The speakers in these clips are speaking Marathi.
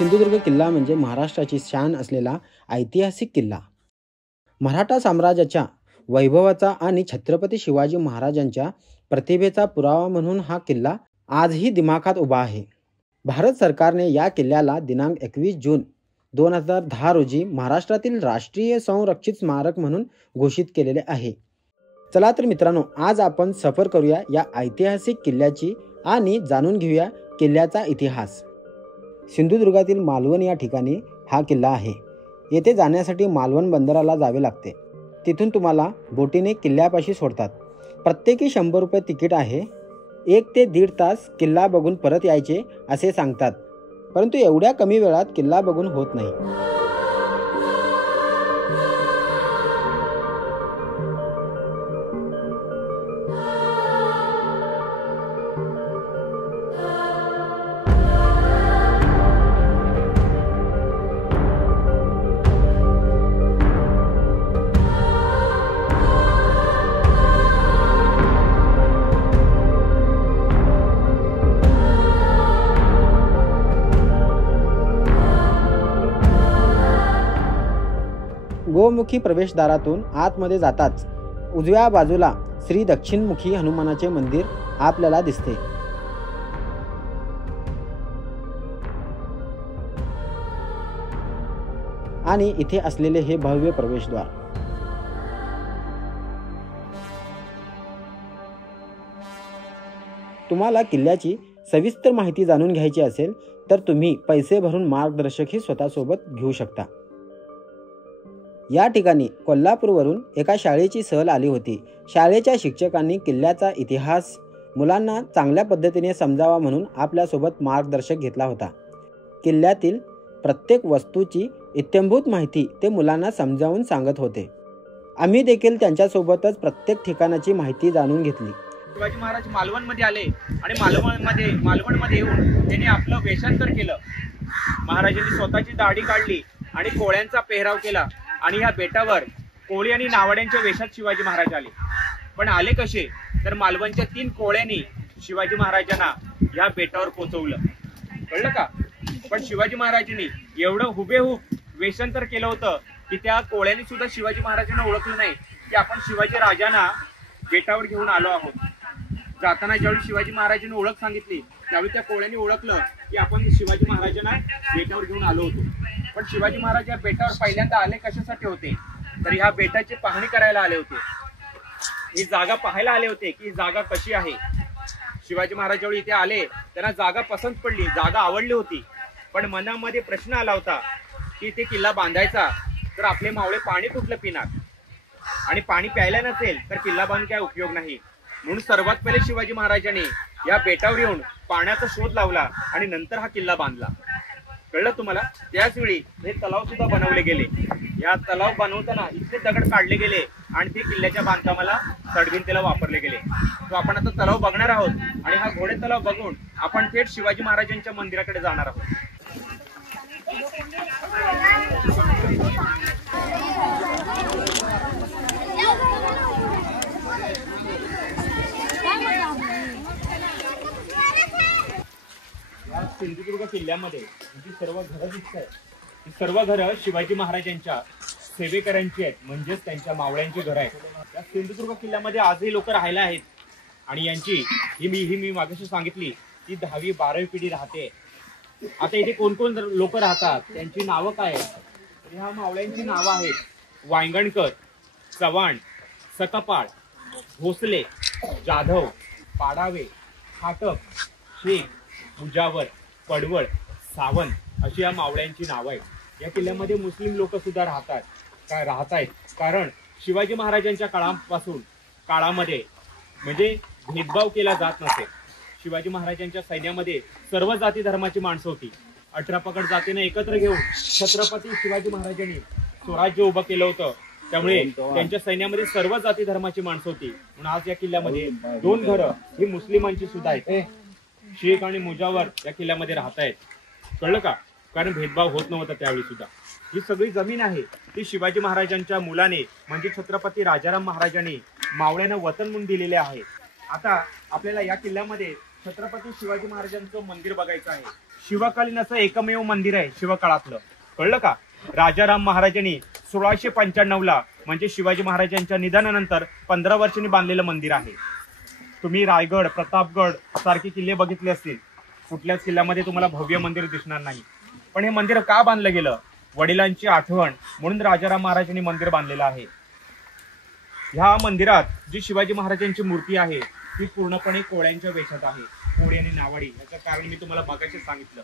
सिंधुदुर्ग किल्ला म्हणजे महाराष्ट्राची शान असलेला ऐतिहासिक किल्ला. मराठा साम्राज्याच्या वैभवाचा आणि छत्रपती शिवाजी महाराजांच्या प्रतिभेचा पुरावा म्हणून हा किल्ला आजही दिमाखात उभा आहे. भारत सरकारने या किल्ल्याला दिनांक 21 जून 2010 रोजी महाराष्ट्रातील राष्ट्रीय संरक्षित स्मारक म्हणून घोषित केलेले आहे. चला तर मित्रांनो, आज आपण सफर करूया या ऐतिहासिक किल्ल्याची आणि जाणून घेऊया किल्ल्याचा इतिहास. सिंधुदुर्गातील मालवण या ठिकाणी हा किल्ला आहे. येथे जाण्यासाठी मालवण बंदराला जावे लागते. तिथून तुम्हाला बोटीने किल्ल्यापाशी सोडतात. प्रत्येकी 100 रुपये तिकीट आहे. 1 ते 1.5 तास किल्ला बघून परत यायचे असे सांगतात, परंतु एवढ्या कमी वेळात किल्ला बघून होत नाही. गोमुखी प्रवेशद्वारातून आतमध्ये जाताच उजव्या बाजूला श्री दक्षिणमुखी हनुमानाचे मंदिर आपल्याला दिसते. आणि इथे असलेले हे भव्य प्रवेशद्वार. तुम्हाला किल्ल्याची सविस्तर माहिती जाणून घ्यायची असेल तर तुम्ही पैसे भरून मार्गदर्शकही स्वतःसोबत घेऊ शकता. या ठिकाणी कोल्हापूरवरून एका शाळेची सहल आली होती. शाळेच्या शिक्षकांनी किल्ल्याचा इतिहास मुलांना चांगल्या पद्धतीने समजावा म्हणून आपल्यासोबत मार्गदर्शक घेतला होता. किल्ल्यातील प्रत्येक वस्तूची इत्थंभूत माहिती ते मुलांना समजावून सांगत होते. आम्ही देखील त्यांच्यासोबतच प्रत्येक ठिकाणाची माहिती जाणून घेतली. शिवाजी महाराज मालवणमध्ये आले आणि मालवणमध्ये येऊन त्यांनी आपलं वेषांतर केलं. महाराजांनी स्वतःची दाढी काढली आणि कोळ्यांचा पेहराव केला आणि ह्या बेटावर कोळी आणि नावाड्यांच्या वेशात शिवाजी महाराज आले. पण आले कसे तर मालवणच्या 3 कोळ्यांनी शिवाजी महाराजांना ह्या बेटावर पोहोचवलं. कळलं का? पण शिवाजी महाराजांनी एवढं हुबेहूब वेषांतर केलं होतं की त्या कोळ्यांनी सुद्धा शिवाजी महाराजांना ओळखलं नाही की आपण शिवाजी राजांना बेटावर घेऊन आलो आहोत. जाताना ज्यावेळी शिवाजी महाराजांनी ओळख सांगितली त्यावेळी त्या कोळ्यांनी ओळखलं की आपण शिवाजी महाराजांना बेटावर घेऊन आलो होतो. पण शिवाजी महाराज या बेटावर पहिल्यांदा आले कशासाठी होते तर ह्या बेटाची पाहणी करायला आले होते. ही जागा पाहायला आले होते की ही जागा कशी आहे. शिवाजी महाराज ज्यावेळी इथे आले त्यांना जागा पसंत पडली, जागा आवडली होती. पण मनामध्ये प्रश्न आला होता की इथे किल्ला बांधायचा तर आपले मावळे पाणी कुठलं पिणार आणि पाणी प्यायला नसेल तर किल्ला बांधून काय उपयोग नाही. म्हणून सर्वात पहिले शिवाजी महाराजांनी या बेटावर येऊन पाण्याचा शोध लावला आणि नंतर हा किल्ला बांधला. कळलं तुम्हाला? त्याच वेळी हे तलाव सुद्धा बनवले गेले. या तलाव बनवताना इतके दगड काढले गेले आणि ते किल्ल्याच्या बांधकामाला तडभिंतीला वापरले गेले. तो आपण आता तलाव बघणार आहोत आणि हा घोडे तलाव बघून आपण थेट शिवाजी महाराजांच्या मंदिराकडे जाणार आहोत. सिंधुदुर्ग किल्ल्यामध्ये जी सर्व घरं दिसत आहेत ती सर्व घरं शिवाजी महाराजांच्या सेवेकऱ्यांची आहेत, म्हणजेच त्यांच्या मावळ्यांची घरं आहेत. या सिंधुदुर्ग किल्ल्यामध्ये आजही लोक राहायला आहेत आणि यांची ही मी मागाशी सांगितली ती 10वी 12वी पिढी राहते. आता इथे कोण कोण लोक राहतात त्यांची नावं काय आहेत? ह्या मावळ्यांची नावं आहेत वांगणकर, चव्हाण, सकपाळ, भोसले, जाधव, पाडावे, खाटक, शेख, मुजावर, पडवळ, सावंत अशी या मावळ्यांची नावं आहेत. या किल्ल्यामध्ये मुस्लिम लोक सुद्धा राहत आहेत कारण शिवाजी महाराजांच्या काळामध्ये म्हणजे भेदभाव केला जात नसे. शिवाजी महाराजांच्या सैन्यामध्ये सर्व जाती धर्माची माणसं होती. 18 पगड जातीने एकत्र घेऊन छत्रपती शिवाजी महाराजांनी स्वराज्य उभं केलं होतं. त्यामुळे त्यांच्या सैन्यामध्ये सर्व जाती धर्माची माणसं होती. म्हणून आज या किल्ल्यामध्ये 2 घरं ही मुस्लिमांची सुद्धा आहेत. शेख आणि मुजावर या किल्ल्यामध्ये राहत आहेत. कळलं का? कारण भेदभाव होत नव्हता त्यावेळी सुद्धा. ही सगळी जमीन आहे ती शिवाजी महाराजांच्या मुलाने म्हणजे छत्रपती राजाराम महाराजांनी मावळ्यांना वतन म्हणून दिलेले आहे. आता आपल्याला या किल्ल्यामध्ये छत्रपती शिवाजी महाराजांचं मंदिर बघायचं आहे. शिवकालीन असं एकमेव मंदिर आहे शिवकाळातलं. कळलं का? राजाराम महाराजांनी 1695ला म्हणजे शिवाजी महाराजांच्या निधनानंतर 15 वर्षांनी बांधलेलं मंदिर आहे. तुम्ही रायगड, प्रतापगड सारखे किल्ले बघितले असतील, कुठल्याच किल्ल्यामध्ये तुम्हाला भव्य मंदिर दिसणार नाही. पण हे मंदिर का बांधलं गेलं? वडिलांची आठवण म्हणून राजाराम महाराजांनी मंदिर बांधलेलं आहे. ह्या मंदिरात जी शिवाजी महाराजांची मूर्ती आहे ती पूर्णपणे कोळ्यांच्या वेशात आहे. कोळी आणि नावाडी. याचं कारण मी तुम्हाला मगाशी सांगितलं.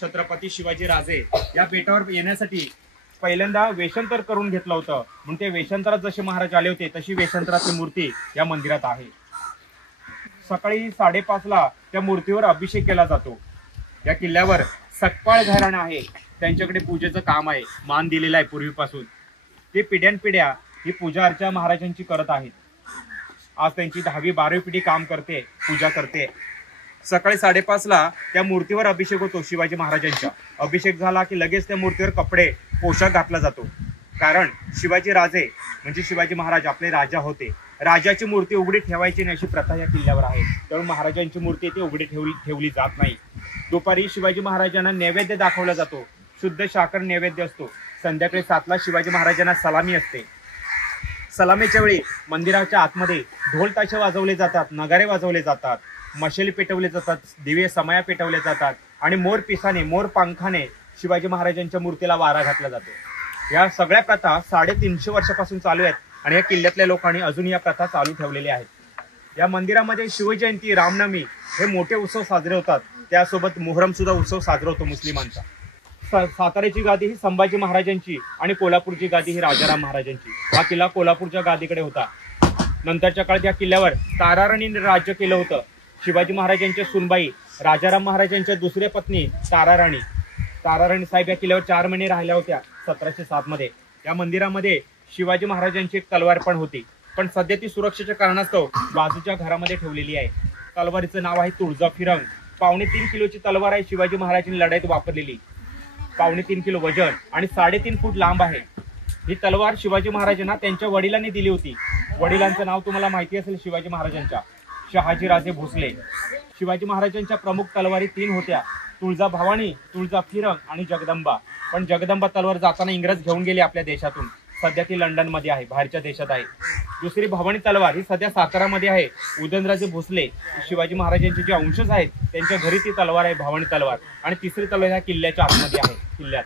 छत्रपती शिवाजी राजे या बेटावर येण्यासाठी पहिल्यांदा वेषांतर करून घेतलं होतं, म्हणून ते वेषांतरात जसे महाराज आले होते तशी वेषांतराची मूर्ती या मंदिरात आहे. सकाळी 5:30ला त्या मूर्तीवर अभिषेक केला जातो. या किल्ल्यावर सकपाळ घराणं आहे, त्यांच्याकडे पूजेचं काम आहे, मान दिलेला आहे पूर्वीपासून. ते पिढ्यानपिढ्या ही पूजा अर्चा महाराजांची करत आहेत. आज त्यांची 10वी 12वी पिढी काम करते, पूजा करते. सकाळी 5:30ला त्या मूर्तीवर अभिषेक होतो शिवाजी महाराजांच्या. अभिषेक झाला की लगेच त्या मूर्तीवर कपडे, पोशाख घातला जातो. कारण शिवाजी राजे म्हणजे शिवाजी महाराज आपले राजा होते. राजाची मूर्ती उघडी ठेवायची नाही अशी प्रथा या किल्ल्यावर आहे. त्यामुळे महाराजांची मूर्ती ती उघडी ठेवली जात नाही. दुपारी शिवाजी महाराजांना नैवेद्य दाखवला जातो. शुद्ध साखर नैवेद्य असतो. संध्याकाळी 7ला शिवाजी महाराजांना सलामी असते. सलामीच्या वेळी मंदिराच्या आतमध्ये ढोल ताशे वाजवले जातात, नगारे वाजवले जातात, मशाली पेटवले जातात, दिवे समया पेटवले जातात आणि मोर पिसाने, मोर पंखाने शिवाजी महाराजांच्या मूर्तीला वारा घातला जातो. या सगळ्या प्रथा 350 वर्षापासून चालू आहेत आणि या किल्ल्यातल्या लोकांनी अजून या प्रथा चालू ठेवलेल्या आहेत. या मंदिरामध्ये शिवजयंती, रामनवमी हे मोठे उत्सव साजरे होतात. त्यासोबत मोहरम सुद्धा उत्सव साजरा होतो मुस्लिमांचा. साताऱ्याची गादी ही संभाजी महाराजांची आणि कोल्हापूरची गादी ही राजाराम महाराजांची. हा किल्ला कोल्हापूरच्या गादीकडे होता. नंतरच्या काळात या किल्ल्यावर ताराराणीने राज्य केलं होतं. शिवाजी महाराजांच्या सुनबाई राजाराम महाराजांच्या दुसऱ्या पत्नी ताराराणी साहेब या किल्ल्यावर 4 महिने राहिल्या होत्या 1707 मध्ये. या मंदिरामध्ये शिवाजी महाराजांची एक तलवार पण होती, पण सध्या ती सुरक्षेच्या कारणास्तव बाजूच्या घरामध्ये ठेवलेली आहे. तलवारीचं नाव आहे तुळजा फिरंग. 3.5 किलोची तलवार आहे. शिवाजी महाराजांनी लढाईत वापरलेली. 3.5 किलो वजन आणि 3.5 फूट लांब आहे. ही तलवार शिवाजी महाराजांना त्यांच्या वडिलांनी दिली होती. वडिलांचं नाव तुम्हाला माहिती असेल शिवाजी महाराजांच्या, शहाजीराजे भोसले. शिवाजी महाराजांच्या प्रमुख तलवारी 3 होत्या, तुळजा भवानी, तुळजा फिरंग आणि जगदंबा. पण जगदंबा तलवार जाताना इंग्रज घेऊन गेले आपल्या देशातून. सध्या ती लंडन मध्ये आहे, बाहेरच्या देशात आहे. दुसरी भवानी तलवार ही सध्या सातारामध्ये आहे. उदयनराजे भोसले शिवाजी महाराजांचे जे अंशज आहेत त्यांच्या घरी ती तलवार आहे, भवानी तलवार. आणि तिसरी तलवार ह्या किल्ल्याच्या आतमध्ये आहे. किल्ल्यात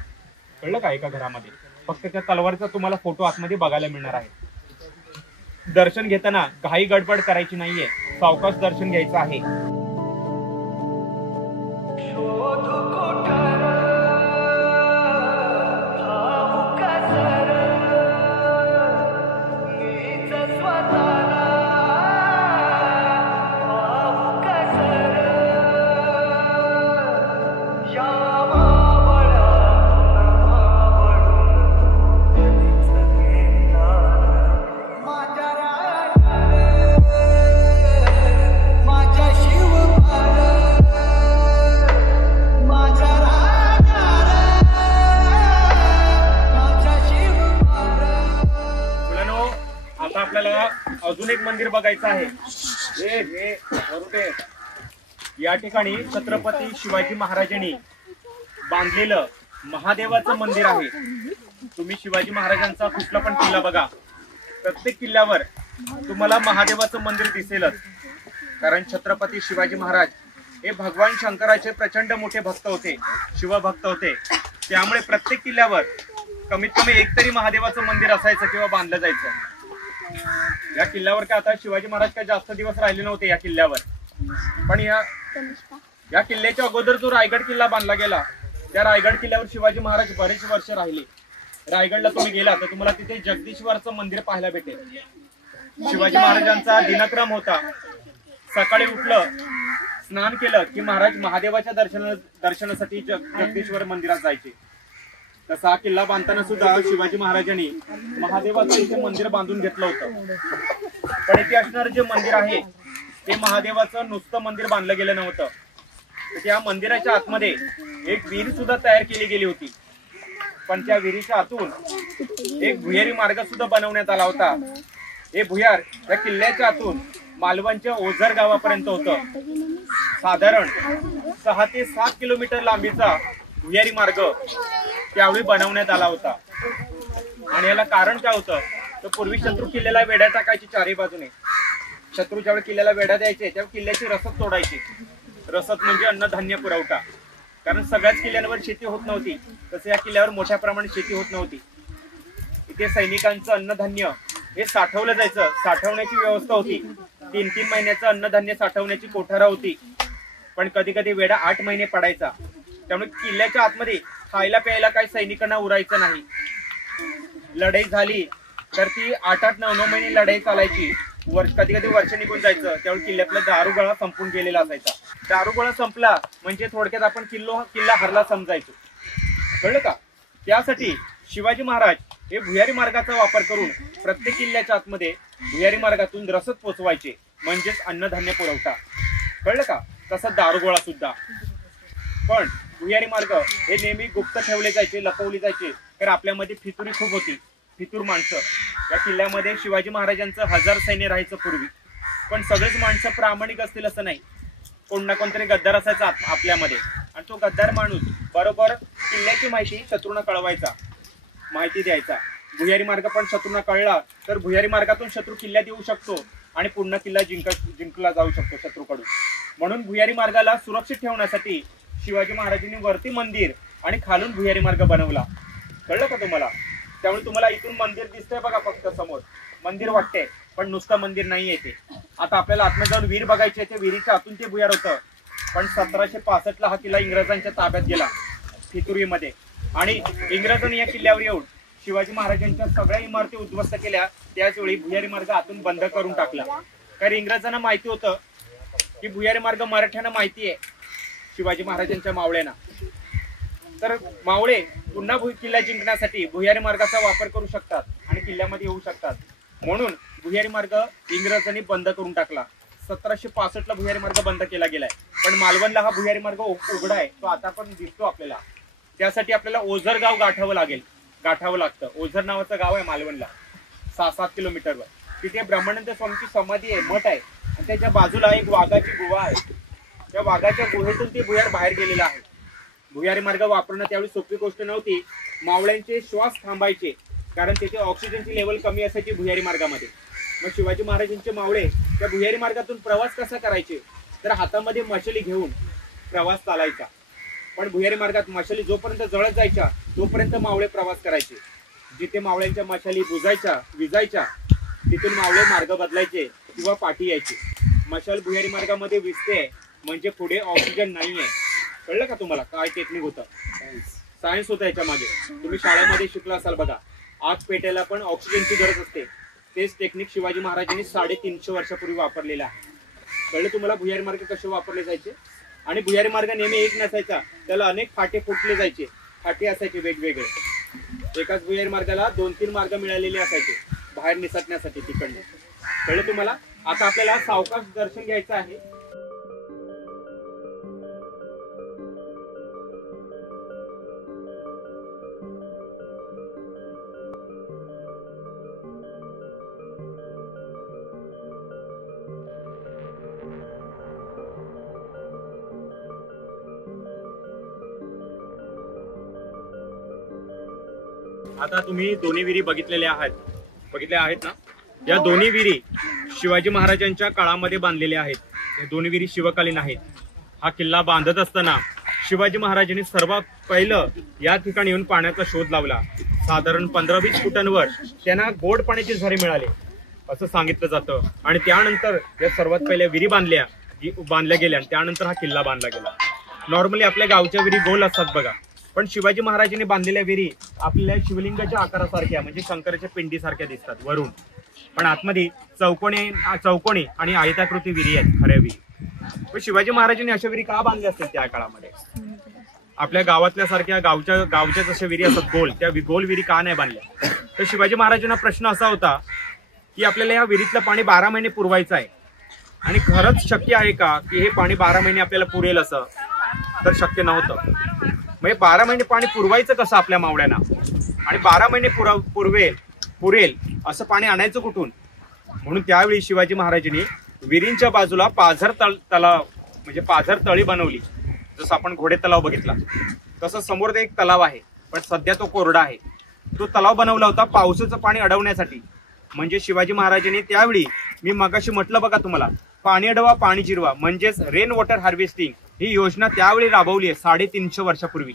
कळलं का? एका घरामध्ये. फक्त त्या तलवारीचा तुम्हाला फोटो आतमध्ये बघायला मिळणार आहे. दर्शन घेताना घाई गडबड करायची नाहीये, सावकाश दर्शन घ्यायचं आहे. आपल्याला अजून एक मंदिर बघायचं आहे. या ठिकाणी छत्रपती शिवाजी महाराजांनी बांधलेलं महादेवाचं मंदिर आहे. तुम्ही शिवाजी महाराजांचा कुठला पण किल्ला बघा, प्रत्येक किल्ल्यावर तुम्हाला महादेवाचं मंदिर दिसेलच. कारण छत्रपती शिवाजी महाराज हे भगवान शंकराचे प्रचंड मोठे भक्त होते, शिवभक्त होते. त्यामुळे प्रत्येक किल्ल्यावर कमीत कमी एक तरी महादेवाचं मंदिर असायचं किंवा बांधलं जायचं. या किल्ल्यावर काय आता शिवाजी महाराज काय जास्त दिवस राहिले नव्हते या किल्ल्यावर. पण या किल्ल्याच्या अगोदर जो रायगड किल्ला बांधला गेला, त्या रायगड किल्ल्यावर शिवाजी महाराज बरेच वर्ष राहिले. रायगडला तुम्ही गेला तर तुम्हाला तिथे जगदीश्वरचं मंदिर पाहायला भेटेल. शिवाजी महाराजांचा दिनक्रम होता, सकाळी उठलं, स्नान केलं की महाराज महादेवाच्या दर्शनासाठी जगदीश्वर मंदिरात जायचे. तसा हा किल्ला बांधताना सुद्धा शिवाजी महाराजांनी महादेवाचं इथे मंदिर बांधून घेतलं होतं. पण इथे असणारं जे मंदिर आहे ते महादेवाचं नुसतं मंदिर बांधलं गेलं नव्हतं. त्या मंदिराच्या आतमध्ये एक विहीर सुद्धा तयार केली गेली होती. पण त्या विहिरीच्या आतून एक भुयारी मार्ग सुद्धा बनवण्यात आला होता. हे भुयार त्या किल्ल्याच्या आतून मालवणच्या ओझर गावापर्यंत होतं. साधारण 6 ते 7 किलोमीटर लांबीचा भुयारी मार्ग त्यावेळी बनवण्यात आला होता। आणि याला कारण काय होतं तर पूर्वी शत्रू किल्ल्याला वेढा टाकायची चारही बाजूने। शत्रू ज्यावेळी किल्ल्याला वेढा द्यायचे त्यावेळी किल्ल्याची रसद तोडायची। रसद म्हणजे अन्नधान्य पुरवठा, कारण सगळ्याच किल्ल्यांवर शेती होत नव्हती, तसे या किल्ल्यावर मोठ्या प्रमाणात शेती होत नव्हती। इथे सैनिकांचं अन्नधान्य हे साठवलं जायचं, साठवण्याची व्यवस्था होती। 3-3 महिन्याचं अन्नधान्य साठवण्याची कोठारा होती, पण कधी कधी वेढा 8 महिने पडायचा। त्यामुळे किल्ल्याच्या आतमध्ये खायला प्यायला काही सैनिकांना उरायचं नाही। लढाई झाली तर ती 8-9 महिने लढाई चालायची। कधी कधी वर्ष निघून जायचं, त्यावेळी किल्ल्यातला दारुगोळा संपून गेलेला असायचा। दारुगोळा संपला म्हणजे थोडक्यात आपण किल्ला हरला समजायचो, कळलं का? त्यासाठी शिवाजी महाराज हे भुयारी मार्गाचा वापर करून प्रत्येक किल्ल्याच्या आतमध्ये भुयारी मार्गातून रसद पोचवायचे, म्हणजेच अन्नधान्य पुरवठा, कळलं का? तसं दारुगोळा सुद्धा। पण भुयारी मार्ग हे नेहमी गुप्त ठेवले जायचे, लपवले जायचे, कारण आपल्यामध्ये फितुरी खूप होती, फितूर माणसं। या किल्ल्यामध्ये शिवाजी महाराजांचं 1000 सैन्य राहायचं पूर्वी, पण सगळेच माणसं प्रामाणिक असतील असं नाही। कोण ना कोणतरी गद्दार असायचा आपल्यामध्ये, आणि तो गद्दार माणूस बरोबर किल्ल्याची माहिती शत्रूंना कळवायचा, माहिती द्यायचा। भुयारी मार्ग पण शत्रूंना कळला तर भुयारी मार्गातून शत्रू किल्ल्यात येऊ शकतो आणि पुन्हा किल्ला जिंकला जाऊ शकतो शत्रूकडून। म्हणून भुयारी मार्गाला सुरक्षित ठेवण्यासाठी शिवाजी महाराजांनी वरती मंदिर आणि खालून भुयारी मार्ग बनवला, कळलं का तुम्हाला? त्यामुळे तुम्हाला इथून मंदिर दिसतंय बघा, फक्त समोर मंदिर वाटतंय, पण नुसतं मंदिर नाहीये ते। आता आपल्याला आतमध्ये जाऊन विहीर बघायची, ते विहिरीच्या आतून ते भुयार होतं। पण 1765 हा किल्ला इंग्रजांच्या ताब्यात गेला फितुरीमध्ये, आणि इंग्रजांनी या किल्ल्यावर येऊन शिवाजी महाराजांच्या सगळ्या इमारती उद्ध्वस्त केल्या। त्याच वेळी भुयारी मार्ग आतून बंद करून टाकला, कारण इंग्रजांना माहिती होतं की भुयारी मार्ग मराठ्यांना माहिती आहे, शिवाजी महाराजांच्या मावळ्यांना। तर मावळे पुन्हा किल्ला जिंकण्यासाठी भुयारी मार्गाचा वापर करू शकतात आणि किल्ल्यामध्ये येऊ शकतात, म्हणून भुयारी मार्ग इंग्रजांनी बंद करून टाकला। 1765 ला भुयारी मार्ग बंद केला गेलाय, पण मालवणला हा भुयारी मार्ग उघडा आहे, तो आता पण दिसतो आपल्याला। त्यासाठी आपल्याला ओझर गाव गाठावं लागतं। ओझर नावाचं गाव आहे मालवणला, 6-7 किलोमीटरवर। तिथे ब्रह्मानंद स्वामींची समाधी आहे, मठ आहे, आणि त्याच्या बाजूला एक वाघाची गुहा आहे। त्या वाघाच्या गुहेतून ते भुयार बाहेर गेलेला आहे। भुयारी मार्ग वापरणं त्यावेळी सोपी गोष्ट नव्हती। मावळ्यांचे श्वास थांबायचे, कारण तिथे ऑक्सिजनची लेवल कमी असायची भुयारी मार्गामध्ये। मग शिवाजी महाराजांचे मावळे त्या भुयारी मार्गातून प्रवास कसा करायचे, तर हातामध्ये मशाली घेऊन प्रवास चालायचा। पण भुयारी मार्गात मशाली जोपर्यंत जळत जायच्या तोपर्यंत मावळे प्रवास करायचे। जिथे मावळ्यांच्या मशाली विजायच्या तिथून मावळे मार्ग बदलायचे किंवा पाठी यायचे। मशाल भुयारी मार्गामध्ये विजते म्हणजे पुढे ऑक्सिजन नाहीये, कळलं का तुम्हाला? काय टेक्निक होतं, सायन्स होतं याच्या मागे, तुम्ही शाळेमध्ये शिकला असाल बघा। आग पेटायला पण ऑक्सिजनची गरज असते, तेच टेक्निक शिवाजी महाराजांनी 350 वर्षापूर्वी वापरलेलं आहे, कळलं तुम्हाला? भुयारी मार्ग कसे वापरले जायचे, आणि भुयारी मार्ग नेहमी एक नसायचा, त्याला अनेक फाटे फुटले जायचे, फाटे असायचे वेगवेगळे। एकाच भुयारी मार्गाला 2-3 मार्ग मिळालेले असायचे बाहेर निसटण्यासाठी तिकडनं, कळलं तुम्हाला? आता आपल्याला सावकाश दर्शन घ्यायचं आहे। आता तुम्ही दोन्ही विहिरी बघितल्या आहेत ना? या दोन्ही विहिरी शिवाजी महाराजांच्या काळामध्ये बांधलेल्या आहेत। या दोन्ही विहिरी शिवकालीन आहेत। हा किल्ला बांधत असताना शिवाजी महाराजांनी सर्वात पहिलं या ठिकाणी येऊन पाण्याचा शोध लावला। साधारण 15-20 फुटांवर त्यांना गोड पाण्याचे झरे मिळाले असं सांगितलं जातं, आणि त्यानंतर या सर्वात पहिल्या विहिरी बांधल्या गेल्या, आणि त्यानंतर हा किल्ला बांधला गेला। नॉर्मली आपल्या गावच्या विहिरी गोल असतात बघा, पण शिवाजी महाराजांनी बांधलेल्या विहिरी आपल्या शिवलिंगाच्या आकारासारख्या म्हणजे शंकराच्या पिंडीसारख्या दिसतात वरून, पण आतमध्ये चौकोनी आणि आयताकृती विहिरी आहेत खऱ्या विहिरी। पण शिवाजी महाराजांनी अशा विहिरी का बांधल्या असतील त्या काळामध्ये? आपल्या गावातल्या सारख्या गावच्या जशा विहिरी असतात गोल, त्या गोल विहिरी का नाही बांधल्या? तर शिवाजी महाराजांना प्रश्न असा होता की आपल्याला या विहिरीतलं पाणी 12 महिने पुरवायचं आहे, आणि खरंच शक्य आहे का की हे पाणी 12 महिने आपल्याला पुरेल असं? तर शक्य नव्हतं। म्हणजे 12 महिने पाणी पुरवायचं कसं आपल्या मावळ्यांना, आणि 12 महिने पुरेल असं पाणी आणायचं कुठून? म्हणून त्यावेळी शिवाजी महाराजांनी विहिरींच्या बाजूला पाझर तलाव म्हणजे पाझर तळी बनवली. जसं आपण घोडे तलाव बघितला तसं समोर एक तलाव आहे, पण सध्या तो कोरडा आहे. तो तलाव बनवला होता पावसाचं पाणी अडवण्यासाठी. म्हणजे शिवाजी महाराजांनी त्यावेळी, मी मगाशी म्हटलं बघा तुम्हाला, पाणी अडवा पाणी जिरवा म्हणजेच रेन वॉटर हार्वेस्टिंग ही योजना त्यावेळी राबवली आहे 350 वर्षापूर्वी.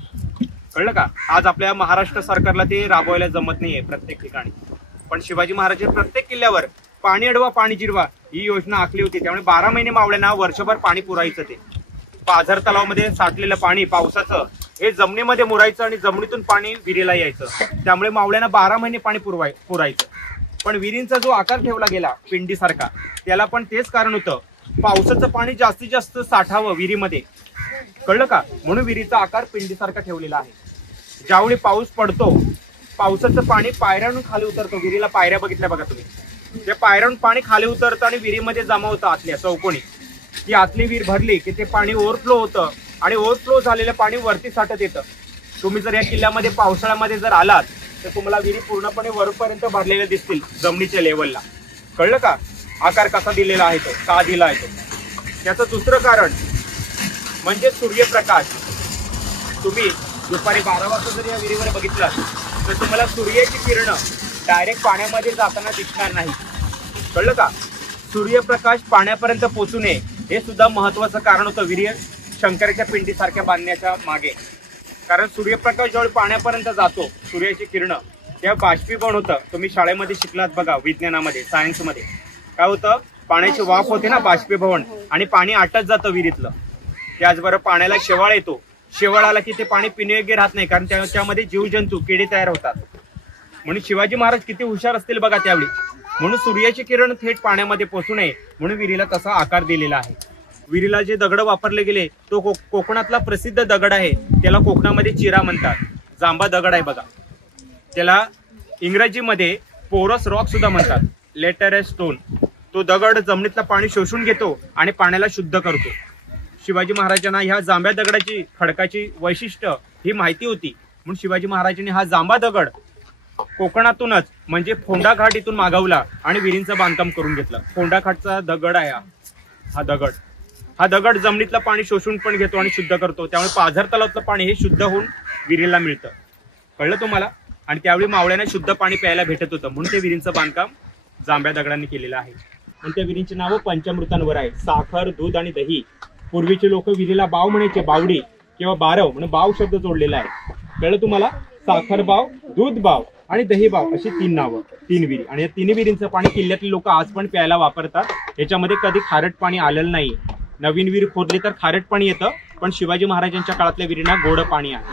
कळलं का? आज आपल्या महाराष्ट्र सरकारला ते राबवायला जमत नाहीये प्रत्येक ठिकाणी, पण शिवाजी महाराजांनी प्रत्येक किल्ल्यावर पाणी अडवा पाणी जिरवा ही योजना आखली होती. त्यामुळे 12 महिने मावळ्यांना वर्षभर पाणी पुरायचं. ते पाझर तलावामध्ये साठलेलं पाणी पावसाचं हे जमिनीमध्ये मुरायचं आणि जमिनीतून पाणी विहिरीला यायचं. त्यामुळे मावळ्यांना 12 महिने पाणी पुरायचं. पण विहिरींचा जो आकार ठेवला गेला पिंडीसारखा, त्याला पण तेच कारण होतं, पावसाचं पाणी जास्तीत जास्त साठावं विहिरीमध्ये. कळलं का? म्हणून विहिरीचा आकार पिंडीसारखा ठेवलेला आहे. ज्यावेळी पाऊस पडतो, पावसाचं पाणी पायऱ्यावरून खाली उतरतं. विहिरीला पायऱ्या बघितल्या बघा तुम्ही, त्या पायऱ्यावरून पाणी खाली उतरतं आणि विहिरीमध्ये जमा होतं आतल्या चौकोनी. ती आतली विहीर भरली की ते पाणी ओव्हरफ्लो होतं आणि ओव्हरफ्लो झालेलं पाणी वरती साठत येतं. तुम्ही जर या किल्ल्यामध्ये पावसाळ्यामध्ये जर आलात तर तुम्हाला विहिरी पूर्णपणे वरपर्यंत भरलेल्या दिसतील जमिनीच्या लेवलला. कळलं का? आकार कसा दिलेला आहे तो, का दिला आहे तो. त्याचं दुसरं कारण म्हणजे सूर्यप्रकाश. तुम्ही दुपारी 12 वाजता जर या विहिरीवर बघितलं तर तुम्हाला सूर्याची किरणं डायरेक्ट पाण्यामध्ये जाताना दिसणार नाही. कळलं का? सूर्यप्रकाश पाण्यापर्यंत पोहोचू नये हे सुद्धा महत्वाचं कारण होतं विहीर शंकराच्या पिंडीसारख्या बांधण्याच्या मागे. कारण सूर्यप्रकाश ज्यावेळी पाण्यापर्यंत जातो, सूर्याची किरणं, तेव्हा बाष्पीभवन होतं. तुम्ही शाळेमध्ये शिकलात बघा, विज्ञानामध्ये, सायन्समध्ये. काय होतं? पाण्याची वाफ होते ना, बाष्पीभवन, आणि पाणी आटत जातं विहिरीतलं. त्याचबरोबर पाण्याला शेवाळ येतो. शेवाळ आला की ते पाणी पिण्यायोग्य राहत नाही, कारण त्यामध्ये जीवजंतू, किडे तयार होतात. म्हणून शिवाजी महाराज किती हुशार असतील बघा त्यावेळी. म्हणून सूर्याची किरण थेट पाण्यामध्ये पोहोचू नये म्हणून विहिरीला तसा आकार दिलेला आहे. विहिरीला जे दगड वापरले गेले तो कोकणातला प्रसिद्ध दगड आहे. त्याला कोकणामध्ये चिरा म्हणतात. जांबा दगड आहे बघा. त्याला इंग्रजीमध्ये पोरस रॉक सुद्धा म्हणतात, लेटर स्टोन. तो दगड जमिनीतलं पाणी शोषून घेतो आणि पाण्याला शुद्ध करतो. शिवाजी महाराजांना ह्या जांभ्या दगडाची, खडकाची वैशिष्ट्य ही माहिती होती. म्हणून शिवाजी महाराजांनी हा जांबा दगड कोकणातूनच म्हणजे फोंडा घाट इथून मागवला आणि विहिरींचं बांधकाम करून घेतलं. फोंडा घाटचा दगड आहे हा दगड जमिनीतलं पाणी शोषून पण घेतो आणि शुद्ध करतो. त्यामुळे पाझर तलावातलं पाणी हे शुद्ध होऊन विहिरीला मिळतं. कळलं तुम्हाला? आणि त्यावेळी मावळ्यांना शुद्ध पाणी प्यायला भेटत होतं म्हणून ते विहिरींचं बांधकाम जांभ्या दगडांनी केलेलं आहे. आणि त्या विहिरींची नावं पंचामृतांवर आहे. साखर, दूध आणि दही. पूर्वीचे लोक विहिरीला बाव म्हणायचे, बावडी किंवा बारव म्हणून बाव शब्द जोडलेला आहे. कळलं तुम्हाला? साखर बाव, दूध बाव आणि दही बाव अशी 3 नावं, 3 विहिरी. आणि या 3 विहिरींचं पाणी किल्ल्यातले लोक आज पण प्यायला वापरतात. याच्यामध्ये कधी खारट पाणी आलेलं नाही. नवीन विहीर खोदली तर खारट पाणी येतं, पण शिवाजी महाराजांच्या काळातल्या विहिरींना गोड पाणी आहे.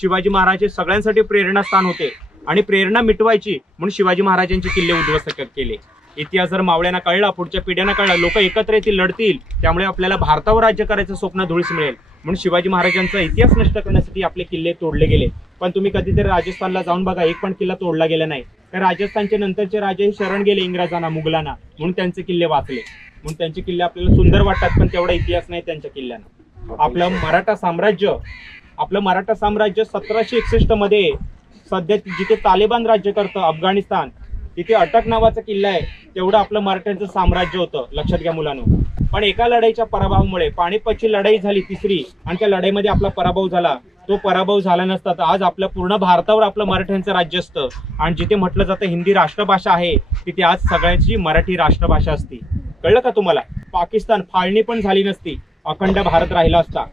शिवाजी महाराज हे सगळ्यांसाठी प्रेरणास्थान होते आणि प्रेरणा मिटवायची म्हणून शिवाजी महाराजांचे किल्ले उद्ध्वस्त केले. इतिहास जर मावळ्यांना कळला, पुढच्या पिढ्यांना कळला, लोक एकत्र येतील, लढतील, त्यामुळे आपल्याला भारतावर राज्य करायचं स्वप्न धुळीस मिळेल. म्हणून शिवाजी महाराजांचा इतिहास नष्ट करण्यासाठी आपले किल्ले तोडले गेले. पण तुम्ही कधीतरी राजस्थानला जाऊन बघा, एक पण किल्ला तोडला गेला नाही. तर राजस्थानचे नंतरचे राजे हे शरण गेले इंग्रजांना, मुघलांना, म्हणून त्यांचे किल्ले वाचले. म्हणून त्यांचे किल्ले आपल्याला सुंदर वाटतात, पण तेवढा इतिहास नाही त्यांच्या किल्ल्यांना. आपलं मराठा साम्राज्य 1761 मध्ये सध्या जिथे तालिबान राज्य करतं अफगाणिस्तान, तिथे अटक नावाचा किल्ला आहे. तेवढं आपलं मराठ्यांचं साम्राज्य होतं, लक्षात घ्या मुलांनो. पण एका लढाईच्या पराभवामुळे, पानिपतची लढाई झाली तिसरी, आणि त्या लढाईमध्ये आपला पराभव झाला. तो पराभव झाला नसता तर आज आपल्या पूर्ण भारतावर आपलं मराठ्यांचं राज्य असतं. आणि जिथे म्हटलं जातं हिंदी राष्ट्रभाषा आहे, तिथे आज सगळ्यांची मराठी राष्ट्रभाषा असती. कळलं का तुम्हाला? पाकिस्तान फाळणी पण झाली नसती, अखंड भारत राहिला असता.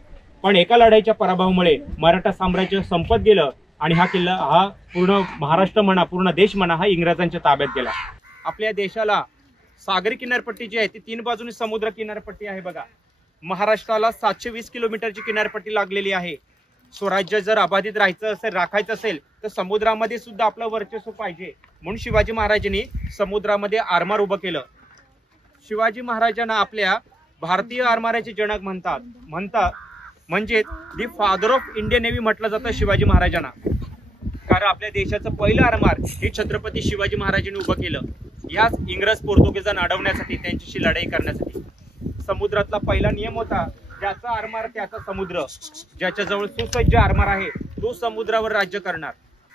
पण एका लढाईच्या पराभवामुळे मराठा साम्राज्य संपत गेलं आणि हा किल्ला, हा पूर्ण महाराष्ट्र म्हणा, पूर्ण देश म्हणा, हा इंग्रजांच्या ताब्यात गेला. आपल्या देशाला सागरी किनारपट्टी जी आहे ती 3 बाजूने समुद्र किनारपट्टी आहे बघा. महाराष्ट्राला 720 किलोमीटरची किनारपट्टी लागलेली आहे. स्वराज्य जर अबाधित राखायचं असेल तर समुद्रामध्ये सुद्धा आपलं वर्चस्व पाहिजे. म्हणून शिवाजी महाराजांनी समुद्रामध्ये आरमार उभं केलं. शिवाजी महाराजांना आपल्या भारतीय आरमाराचे जनक म्हणतात म्हणजे the father of Indian navy म्हटलं जातं शिवाजी महाराजांना. कारण आपल्या देशाचं पहिलं आरमार हे छत्रपती शिवाजी महाराजांनी उभं केलं. याच इंग्रज पोर्तुगीजांना अडवण्यासाठी, त्यांच्याशी लढाई करण्यासाठी. समुद्रातला पहिला नियम होता, ज्याचा आरमार त्याचा समुद्र. ज्याच्याजवळ सुसज्ज आरमार आहे तो समुद्रावर राज्य करणार.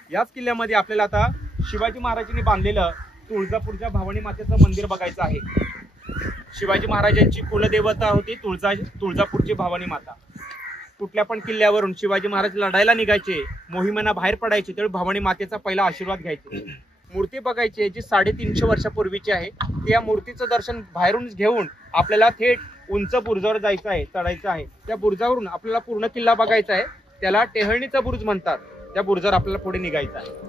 याच किल्ल्यामध्ये आपल्याला आता शिवाजी महाराजांनी बांधलेलं तुळजापूरच्या भवानी मातेचं मंदिर बघायचं आहे. शिवाजी महाराजांची कुलदेवता होती तुळजापूरची भवानी माता. कुठल्या पण किल्ल्यावरून शिवाजी महाराज लढायला निघायचे, मोहिमेला बाहेर पडायचे, त्यावेळी भवानी मातेचा पहिला आशीर्वाद घ्यायचे. मूर्ती बघायची जी 350 वर्षापूर्वीची आहे. त्या मूर्तीचं दर्शन बाहेरून घेऊन आपल्याला थेट उंच बुरुजावर जायचं आहे, चढायचं आहे. त्या बुरुजावरून आपल्याला पूर्ण किल्ला बघायचा आहे. त्याला टेहळणीचा बुरुज म्हणतात. त्या बुरुजावर आपल्याला पुढे निघायचं आहे.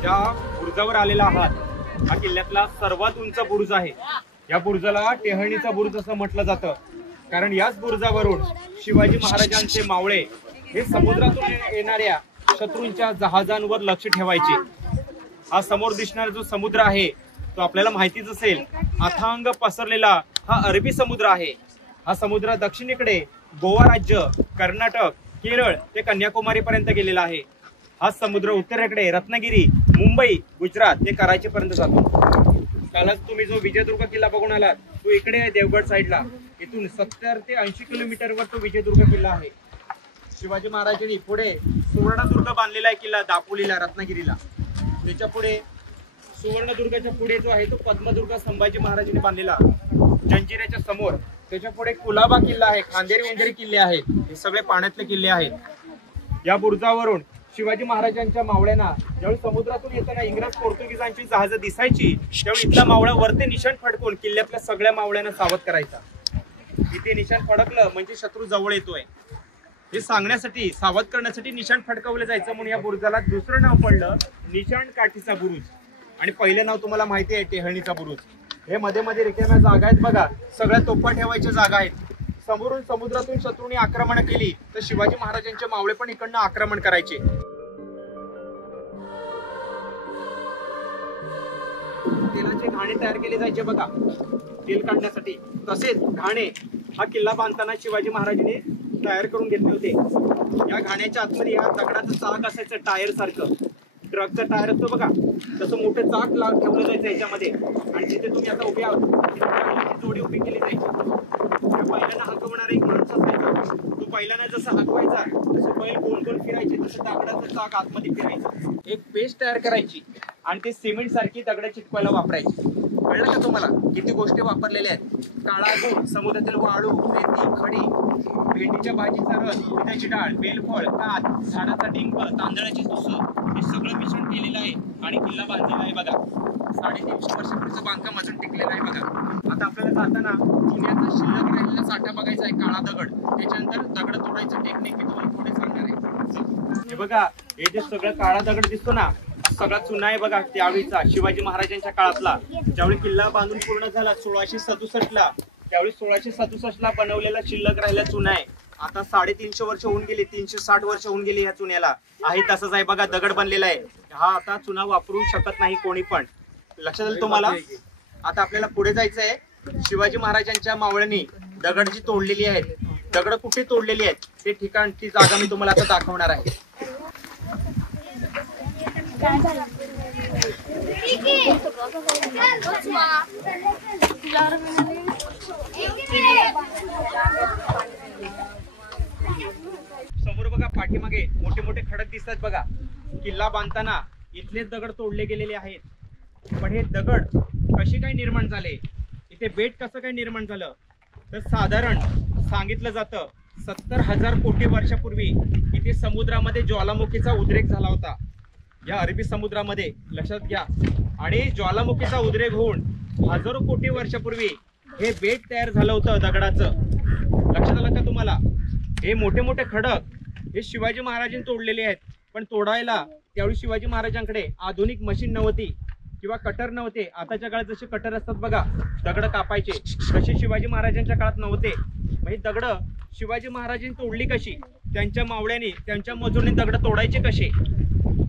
ज्या बुरुजावर आलेला आहात हा किल्ल्यातला सर्वात उंच बुरुज आहे. या बुरुजाला टेहळणीचा बुरुज असं म्हटलं जातं, कारण याच बुरुजावरून शिवाजी महाराजांचे मावळे हे समुद्रातून येणाऱ्या शत्रूंच्या जहाजांवर लक्ष ठेवायचे. हा समोर दिसणारा जो समुद्र आहे तो आपल्याला माहितीच असेल, अथांग पसरलेला हा अरबी समुद्र आहे. हा समुद्र दक्षिणेकडे गोवा राज्य, कर्नाटक, केरळ ते कन्याकुमारी पर्यंत गेलेला आहे. हा समुद्र उत्तरेकडे रत्नागिरी, मुंबई, गुजरात ते कराची पर्यंत जातो. कालच तुम्ही जो विजयदुर्ग किल्ला बघून आलात तो इकडे आहे देवगड साईडला. इथून 70 ते 80 किलोमीटरवर तो विजयदुर्ग किल्ला आहे. शिवाजी महाराजांनी पुढे सुवर्णदुर्ग बांधलेला आहे किल्ला दापोलीला, रत्नागिरीला. त्याच्या पुढे सुवर्णदुर्गाच्या पुढे जो आहे तो पद्मदुर्ग संभाजी महाराजांनी बांधलेला जंजिऱ्याच्या समोर. त्याच्या पुढे कुलाबा किल्ला आहे, खांदेरी वंदेरी किल्ले आहेत. हे सगळे पाण्यातले किल्ले आहेत. या बुरुजावरून शिवाजी महाराजांच्या मावळ्यांना ज्यावेळी समुद्रातून येताना इंग्रज पोर्तुगीजांची जहाजं दिसायची त्यावेळी इथला मावळा वरती निशाण फडकून किल्ल्यातल्या सगळ्या मावळ्यांना सावध करायचा. इथे निशाण फडकलं म्हणजे शत्रू जवळ येतोय हे सांगण्यासाठी, सावध करण्यासाठी निशाण फडकवलं जायचं. म्हणून या बुरुजाला दुसरं नाव पडलं निशाण काठीचा बुरुज. आणि पहिलं नाव तुम्हाला माहिती आहे टेहळणीचा बुरुज. हे मध्ये मध्ये रिकाम्या जागा आहेत बघा, सगळ्या तोफा ठेवायच्या जागा आहेत. समोरून समुद्रातून शत्रूंनी आक्रमण केली तर शिवाजी महाराजांचे मावळे पण इकडनं आक्रमण करायचे. तेलाचे घाणे तयार केले जायचे बघा तेल काढण्यासाठी. तसेच घाणे हा किल्ला बांधताना शिवाजी महाराजांनी तयार करून घेतले होते. या घाण्याच्या आतमध्ये या दगडाचं चाक असायचं, टायर सारखं. ट्रकचं टायर असतो बघा तसं मोठं चाक ठेवलं जायचं याच्यामध्ये. आणि जिथे तुम्ही आता उभे आहात जोडी उभी केली जायची. बैलांना हाकवणारा एक माणूस असायचा. तो बैलांना जसं हाकवायचा तसं बैल गोल गोल फिरायचे, तसं दगडाचं चाक आतमध्ये फिरायचं. एक पेस्ट तयार करायची आणि ते सिमेंट सारखी दगड चिटकवायला वापरायची. कळलं का तुम्हाला किती गोष्टी वापरलेल्या आहेत? काळा गुळ, समुद्रातील वाळू, रेती, खडी, भेंडीच्या भाजीचा रस, उडदाची डाळ, बेलफळ, कात, झाडाचा डिंक, तांदळाची तुसं हे सगळं मिश्रण केलेलं आहे आणि किल्ला बांधलेला आहे बघा. 350 वर्षापूर्वीचं बांधकाम अजून टिकलेलं आहे बघा. आता आपल्याला जाताना चुन्याचा शिल्लक राहिलेला साठा बघायचा आहे, काळा दगड. त्याच्यानंतर दगड तोडायचं टेक्निक मी तुम्हाला पुढे सांगणार आहे. हे बघा, हे जे सगळं काळा दगड दिसतो ना सगळा चुना आहे बघा त्यावेळीचा, शिवाजी महाराजांच्या काळातला. ज्यावेळी किल्ला बांधून पूर्ण झाला 1667 ला, त्यावेळी 1667 ला बनवलेला शिल्लक राहिला चुना आहे. आता 350 वर्ष होऊन गेली, 360 वर्ष होऊन गेली ह्या चुन्याला. आहे तसंच आहे बघा, दगड बनलेला आहे. हा आता चुना वापरू शकत नाही कोणी पण. लक्षात आलं तुम्हाला? आता आपल्याला पुढे जायचं आहे. शिवाजी महाराजांच्या मावळ्यांनी दगड जी तोडलेली आहेत, दगड कुठे तोडलेली आहेत ते ठिकाण, ती जागा मी तुम्हाला आता दाखवणार आहे. समोर बघा पाठीमागे मोठे मोठे खडक दिसतात बघा. किल्ला बांधताना इथलेच दगड तोडले गेलेले आहेत. पण हे दगड कसे काय निर्माण झाले, इथे बेट कसं काय निर्माण झालं, तर साधारण सांगितलं जातं 70,000 कोटी वर्षापूर्वी इथे समुद्रामध्ये ज्वालामुखीचा उद्रेक झाला होता, या अरबी समुद्रामध्ये. लक्षात घ्या. आणि ज्वालामुखीचा उद्रेक होऊन हजारो कोटी वर्षापूर्वी हे बेट तयार झालं होतं दगडाचं. लक्षात आलं का तुम्हाला? हे मोठे मोठे खडक हे शिवाजी महाराजांनी तोडलेले आहेत. पण तोडायला त्यावेळी शिवाजी महाराजांकडे आधुनिक मशीन नव्हती किंवा कटर नव्हते. आताच्या काळात जसे कटर असतात बघा दगड कापायचे, तसे शिवाजी महाराजांच्या काळात नव्हते. म्हणजे दगड शिवाजी महाराजांनी तोडली कशी, त्यांच्या मावळ्यांनी, त्यांच्या मजुरांनी दगड तोडायचे कसे,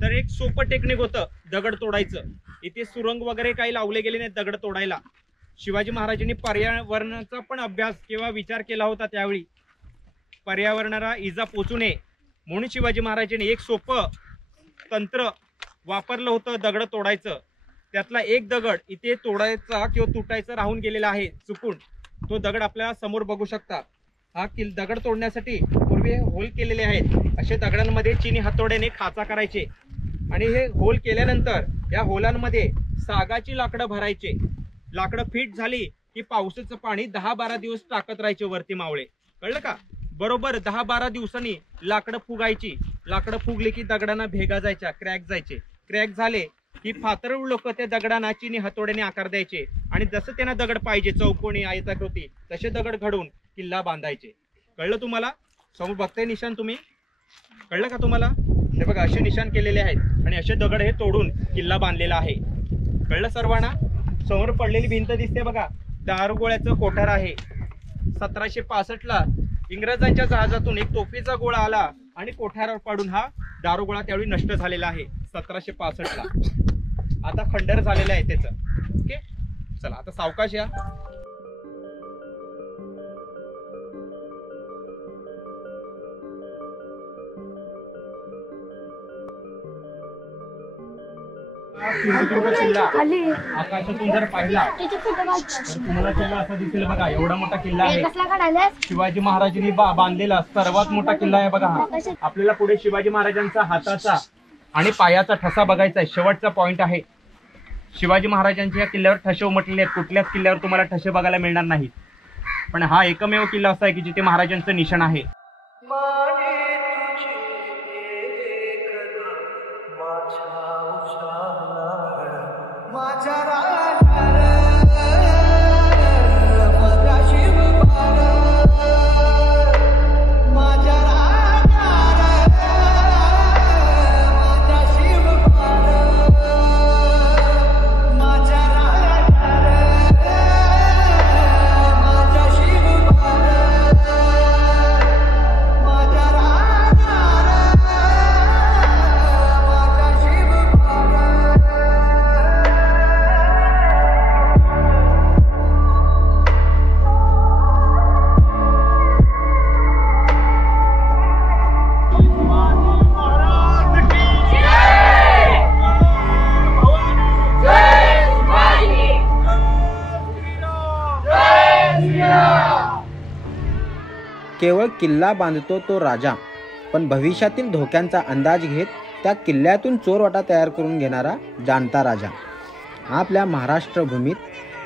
तर एक सोपं टेक्निक होतं दगड तोडायचं. इथे सुरंग वगैरे काही लावले गेले नाहीत दगड तोडायला. शिवाजी महाराजांनी पर्यावरणाचा पण अभ्यास किंवा विचार केला होता. त्यावेळी पर्यावरणाला इजा पोचू नये म्हणून शिवाजी महाराजांनी एक सोपं तंत्र वापरलं होतं दगड तोडायचं. त्यातला एक दगड इथे तोडायचा किंवा तुटायचा राहून गेलेला आहे चुकून. तो दगड आपल्याला समोर बघू शकता. हा दगड तोडण्यासाठी पूर्वी होल केलेले आहेत. असे दगडांमध्ये चिनी हातोड्याने खाचा करायचे आणि हे होल केल्यानंतर या होलांमध्ये सागाची लाकडं भरायचे. लाकडं फिट झाली की पावसाचं पाणी 10-12 दिवस टाकत राहायचे वरती मावळे. कळलं का? बरोबर 10-12 दिवसांनी लाकडं फुगायची. लाकडं फुगली की दगडांना भेगा जायच्या, क्रॅक जायचे. क्रॅक झाले की फातरू लोक त्या दगडांना चिनी हातोड्याने आकार द्यायचे आणि जसं त्यांना दगड पाहिजे चौकोनी आयताकृती तसे दगड घडवून किल्ला बांधायचे. कळलं तुम्हाला? समोर बघताय निशाण तुम्ही? कळलं का तुम्हाला? हे बघा असे निशाण केलेले आहेत आणि असे दगड हे तोडून किल्ला बांधलेला आहे. कळलं सर्वांना? समोर पडलेली भिंत दिसते बघा, दारुगोळ्याचं कोठार आहे. 1765ला इंग्रजांच्या जहाजातून एक तोफीचा गोळा आला आणि कोठारावर पडून हा दारुगोळा त्यावेळी नष्ट झालेला आहे 1765ला. आता खंडर झालेलं आहे त्याचं. ओके, चला आता सावकाश या. सिंधुदुर्ग किल्ला आकाशातून जर पाहिला तर तुम्हाला किल्ला असा दिसेल बघा. एवढा मोठा किल्ला आहे. शिवाजी महाराजांनी बांधलेला सर्वात मोठा किल्ला आहे बघा हा. आपल्याला पुढे शिवाजी महाराजांचा हाताचा आणि पायाचा ठसा बघायचा आहे. शेवटचा पॉइंट आहे. शिवाजी महाराजांच्या या किल्ल्यावर ठसे उमटलेले आहेत. कुठल्याच किल्ल्यावर तुम्हाला ठसे बघायला मिळणार नाहीत, पण हा एकमेव किल्ला असा आहे की जिथे महाराजांचं निशाण आहे. केवळ किल्ला बांधतो तो राजा, पण भविष्यातील धोक्यांचा अंदाज घेत त्या किल्ल्यातून चोरवाटा तयार करून घेणारा जाणता राजा. आपल्या महाराष्ट्र भूमीत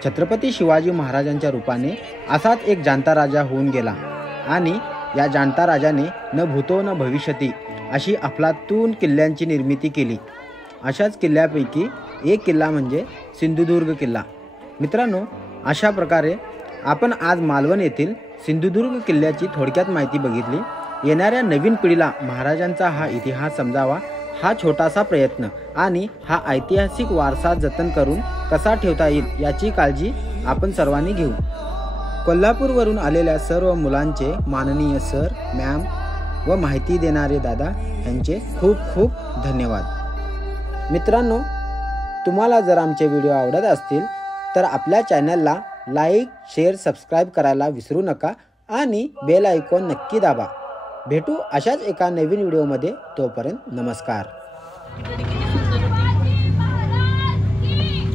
छत्रपती शिवाजी महाराजांच्या रूपाने असाच एक जाणता राजा होऊन गेला आणि या जाणता राजाने न भूतो न भविष्यती अशी अफलातून किल्ल्यांची निर्मिती केली. अशाच किल्ल्यापैकी एक किल्ला म्हणजे सिंधुदुर्ग किल्ला. मित्रांनो, अशा प्रकारे आपण आज मालवण येथील सिंधुदुर्ग किल्ल्याची थोडक्यात माहिती बघितली. येणाऱ्या नवीन पिढीला महाराजांचा हा इतिहास समजावा हा छोटासा प्रयत्न आणि हा ऐतिहासिक वारसा जतन करून कसा ठेवता येईल याची काळजी आपण सर्वांनी घेऊ. कोल्हापूरवरून आलेल्या सर्व मुलांचे माननीय सर, मॅम व माहिती देणारे दादा यांचे खूप खूप धन्यवाद. मित्रांनो, तुम्हाला जर आमचे व्हिडिओ आवडत असतील तर आपल्या चॅनलला लाईक, शेअर, सबस्क्राईब करायला विसरू नका आणि बेल आयकॉन नक्की दाबा. भेटू अशाच एका नवीन व्हिडिओमध्ये. तोपर्यंत नमस्कार.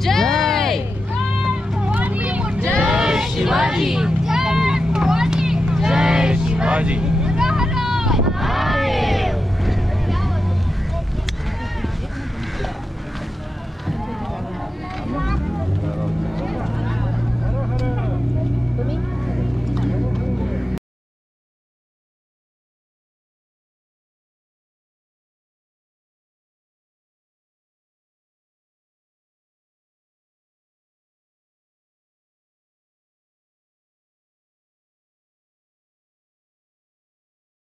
जय जय शिवाजी. जय शिवाजी.